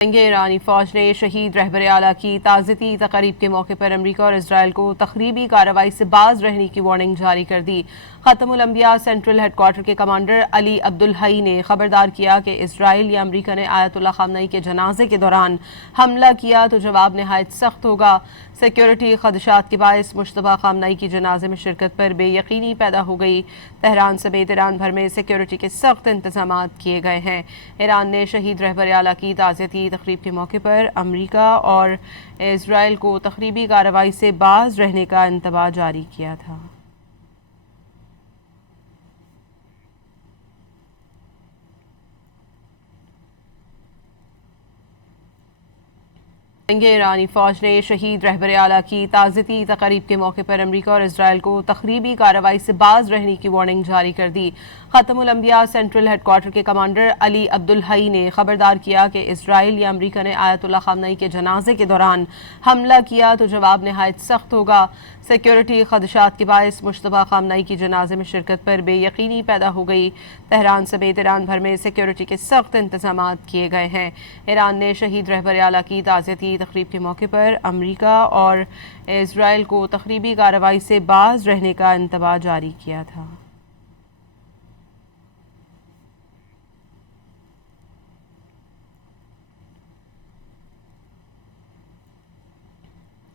ایرانی فوج نے شہید رہبر اعلیٰ کی تعزیتی تقریب کے موقع پر امریکہ اور اسرائیل کو تخریبی کارروائی سے باز رہنے کی وارننگ جاری کر دی۔ ختم الانبیاء سینٹرل ہیڈ کوارٹر کے کمانڈر علی عبدالحی نے خبردار کیا کہ اسرائیل یا امریکہ نے آیت اللہ خامنئی کے جنازے کے دوران حملہ کیا تو جواب نہایت سخت ہوگا۔ سیکیورٹی خدشات کے باعث مشتبہ خامنئی کی جنازے میں شرکت پر بے یقینی پیدا ہو گئی۔ تہران سمیت ایران بھر میں سیکیورٹی کے سخت انتظامات کیے گئے ہیں۔ ایران نے شہید رہبر اعلیٰ کی تعزیتی تقریب کے موقع پر امریکہ اور اسرائیل کو تخریبی کارروائی سے باز رہنے کا انتباہ جاری کیا تھا۔ ایرانی فوج نے شہید رہبر اعلیٰ کی تعزیتی تقریب کے موقع پر امریکہ اور اسرائیل کو تخریبی کارروائی سے باز رہنے کی وارننگ جاری کر دی۔ ختم الانبیاء سینٹرل ہیڈ کوارٹر کے کمانڈر علی عبدالحی نے خبردار کیا کہ اسرائیل یا امریکہ نے آیت اللہ خامنئی کے جنازے کے دوران حملہ کیا تو جواب نہایت سخت ہوگا۔ سیکیورٹی خدشات کے باعث مشتبہ خامنئی کی جنازے میں شرکت پر بے یقینی پیدا ہو گئی۔ تہران سمیت ایران بھر میں سیکیورٹی کے سخت انتظامات کیے گئے ہیں۔ ایران نے شہید رہبر اعلیٰ کی تعزیتی تقریب کے موقع پر امریکہ اور اسرائیل کو تخریبی کارروائی سے باز رہنے کا انتباہ جاری کیا تھا۔